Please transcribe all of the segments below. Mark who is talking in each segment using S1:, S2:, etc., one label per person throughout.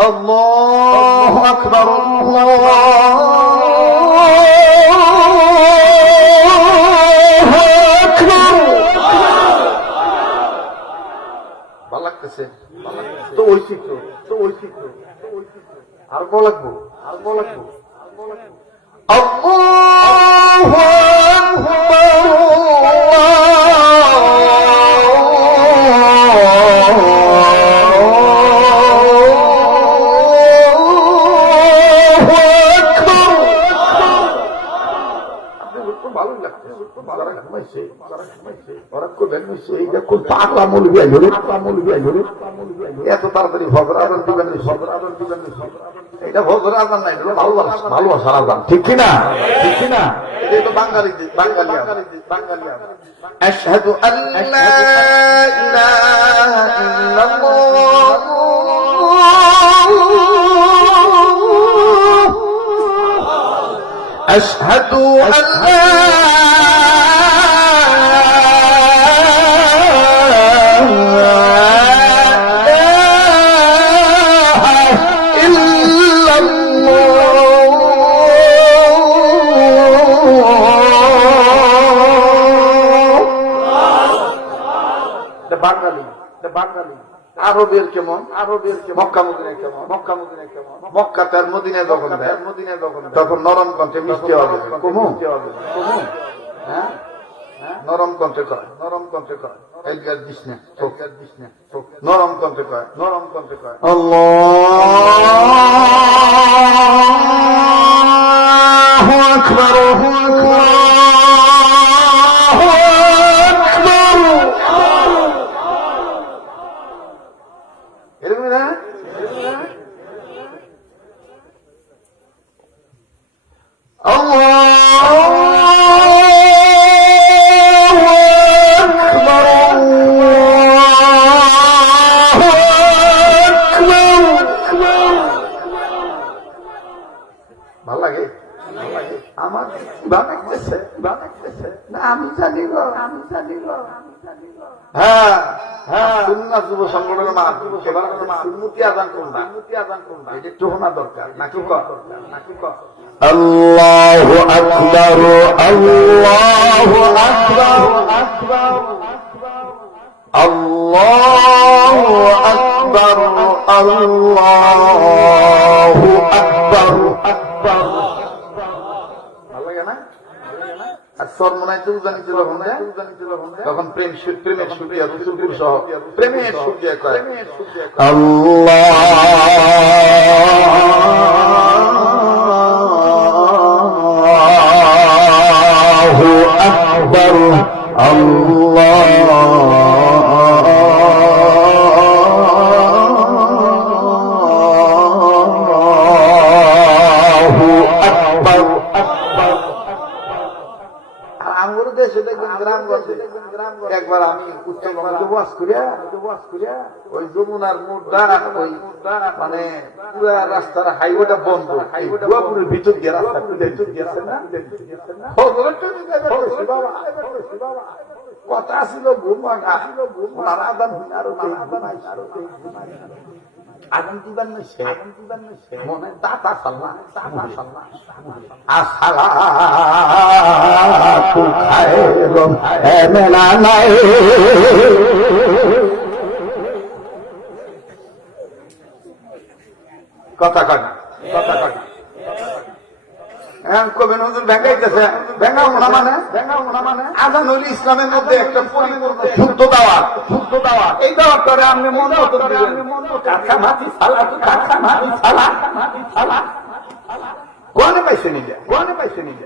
S1: الله أكبر الله أكبر ভালো লাগতেছে তো ওই শিখতো তো ওই শিখতো আর কো লাগবো আর কো লাগবো আল্লাহু অনেকক্ষণ পাগলা মুলবি আইলে পাগলা মুলবি আইলে এত তাড়াতাড়ি ভগর আদান দিবেন ভগর আদান দিবেন এটা ভগর আদান নাই ভালোবাসা ভালোবাসার আদান ঠিক বাঙালি বাঙালি বাঙালি أشهد أن لا The Bengali, the Bengali. আরবের কেমন? আরবের মক্কা মদিনা কেমন? মক্কা মদিনা কেমন? মক্কা তার মদিনা যখন দেয় মদিনা যখন তখন নরম কণ্ঠে মিষ্টি হবে। কুমু? কুমু? হ্যাঁ? নরম কণ্ঠে কয়। নরম কণ্ঠে কয়। এলগার এলগার নরম কণ্ঠে কয়। নরম কণ্ঠে কয়। আল্লাহু আকবার। আমার বানাইতেছে বানাইতেছে না আমি জানি গো আমি জানি গো হ্যাঁ হ্যাঁ।
S2: আল্লাহ আকবার আল্লাহ আকবার আকবার আল্লাহ আকবার। আল্লাহ
S1: ভালো লাগে না? আর সর্বনায় চুল জানিছিল তখন প্রেম প্রেমের সুরিয়া চুলপুর সহ। প্রেমের সুরিয়া করে আল্লাহ আল্লাহ একবার আমি উত্তরবঙ্গে বাস করিয়া, ওই যমুনার মোড়টা ওই মানে পুরা রাস্তার হাইওয়েটা বন্ধ। হাইওয়েটাপুরের ভিতর দিয়ে রাস্তা কথা ছিল আরও আরও কেউ দিবেন সে। দাতা সাল্লা দাতা সাল্লা আসসালা
S2: তু খায়রুম এমনা নাই
S1: কথা কয় না, কথা কয় না। এখন কবি ভেঙ্গাইতেছে ভেঙ্গা মোনা মানে? ভেঙ্গা আজান হইলে ইসলামের মধ্যে একটা পরিপূর্ণ শুদ্ধ দাওয়াত। শুদ্ধ দাওয়াত। এই দাওয়াতটারে আপনি মন দিবেন। কাঁচা মাটি সালা তো কাঁচা মাটি সালা সালা কোনে পাইছে নিজে কোনে পাইছে নিজে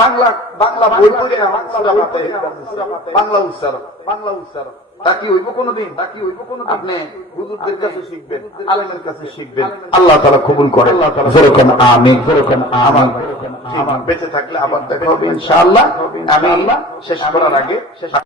S1: বাংলা বাংলা বই পড়ে বাংলা উচ্চারণ। বাংলা উচ্চারণ। তা কি হইব কোনোদিন? তা কি হইব কোনোদিন? আপনি হুজুরদের কাছে শিখবেন আলেমের কাছে শিখবেন। আল্লাহ তারা কবুল করে আল্লাহ
S2: যেরকম আমি যেরকম
S1: আমার বেঁচে থাকলে আবার দেখা হবে ইনশাআল্লাহ। আমি শেষ করার আগে